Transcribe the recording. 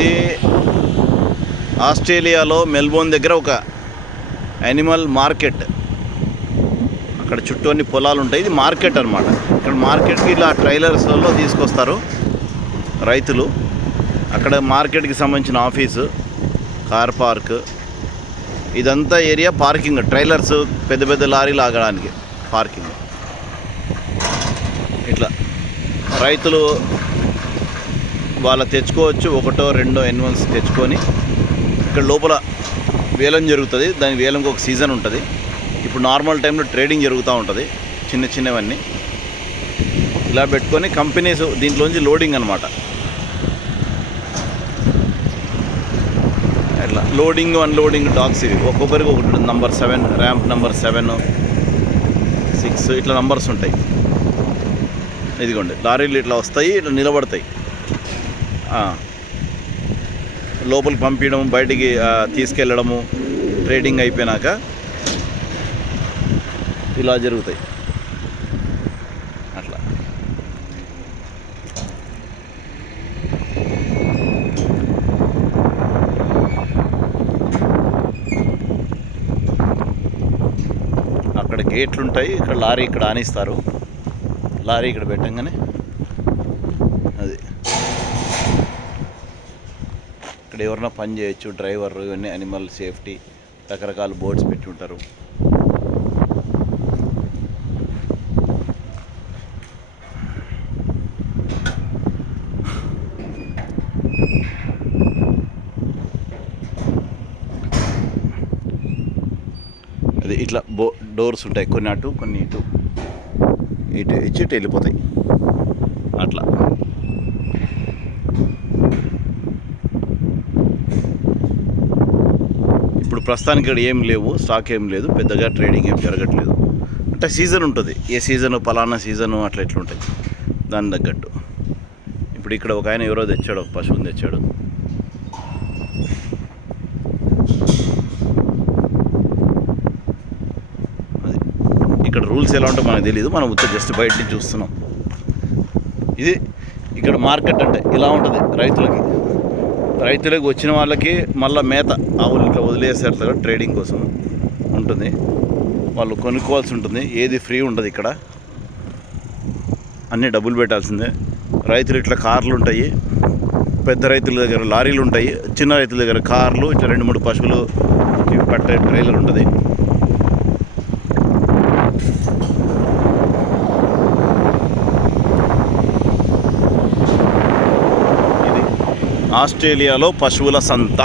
ఇది ఆస్ట్రేలియాలో మెల్బోర్న్ దగ్గర ఒక యానిమల్ మార్కెట్. అక్కడ చుట్టూ అన్ని పొలాలు ఉంటాయి. ఇది మార్కెట్ అనమాట. ఇక్కడ మార్కెట్కి ఇలా ట్రైలర్స్లలో తీసుకొస్తారు రైతులు. అక్కడ మార్కెట్కి సంబంధించిన ఆఫీసు, కార్ పార్క్, ఇదంతా ఏరియా పార్కింగ్. ట్రైలర్స్ పెద్ద పెద్ద లారీలు ఆగడానికి పార్కింగ్. ఇట్లా రైతులు వాళ్ళ తెచ్చుకోవచ్చు, ఒకటో రెండో ఎనిమల్స్ తెచ్చుకొని ఇక్కడ లోపల వేలం జరుగుతుంది. దాని వేలంకి ఒక సీజన్ ఉంటుంది. ఇప్పుడు నార్మల్ టైంలో ట్రేడింగ్ జరుగుతూ ఉంటుంది. చిన్న చిన్నవన్నీ ఇలా పెట్టుకొని కంపెనీస్ దీంట్లోంచి లోడింగ్ అనమాట. ఇట్లా లోడింగ్ అన్లోడింగ్ డాగ్స్ ఇవి. ఒక్కొక్కరికి ఒకటి నంబర్ 7, ర్యాంప్ నంబర్ 7, 6 ఇట్లా నంబర్స్ ఉంటాయి. ఇదిగోండి లారీలు ఇట్లా వస్తాయి, ఇట్లా నిలబడతాయి. లోపలికి పంపించడం, బయటికి తీసుకెళ్ళడము, ట్రేడింగ్ అయిపోయినాక ఇలా జరుగుతాయి. అట్లా అక్కడ గేట్లు ఉంటాయి. ఇక్కడ లారీ ఇక్కడ ఆనిస్తారు. లారీ ఇక్కడ పెట్టంగానే అది ఇక్కడ ఎవరైనా పని చేయొచ్చు. డ్రైవర్, ఇవన్నీ యానిమల్ సేఫ్టీ, రకరకాల బోర్డ్స్ పెట్టి ఉంటారు. అది ఇట్లా డోర్స్ ఉంటాయి. కొన్ని అటు, కొన్ని ఇటు ఇచ్చి వెళ్ళిపోతాయి. అట్లా ఇప్పుడు ప్రస్తుతానికి ఇక్కడ ఏం లేవు, స్టాక్ ఏం లేదు, పెద్దగా ట్రేడింగ్ ఏం జరగట్లేదు. అంటే సీజన్ ఉంటుంది, ఏ సీజను పలానా సీజను అట్లా ఎట్లుంటాయి దాని తగ్గట్టు. ఇప్పుడు ఇక్కడ ఒక ఆయన ఎవరో తెచ్చాడు, ఒక పశువుని తెచ్చాడు. అది ఇక్కడ రూల్స్ ఎలా ఉంటే మనకు తెలియదు. మనం ఉత్త జస్ట్ బయట నుంచి చూస్తున్నాం. ఇది ఇక్కడ మార్కెట్ అంటే ఇలా ఉంటుంది. రైతులకు వచ్చిన వాళ్ళకి మళ్ళీ మేత ఆవులు ఇట్లా వదిలేసారు కదా, ట్రేడింగ్ కోసం ఉంటుంది. వాళ్ళు కొనుక్కోవాల్సి ఉంటుంది. ఏది ఫ్రీ ఉండదు ఇక్కడ, అన్నీ డబ్బులు పెట్టాల్సిందే. రైతులు ఇట్లా కార్లు ఉంటాయి, పెద్ద రైతుల దగ్గర లారీలు ఉంటాయి, చిన్న రైతుల దగ్గర కార్లు, ఇట్లా 2-3 పశువులు కట్టే ట్రైలర్ ఉంటుంది. ఆస్ట్రేలియాలో పశువుల సంత.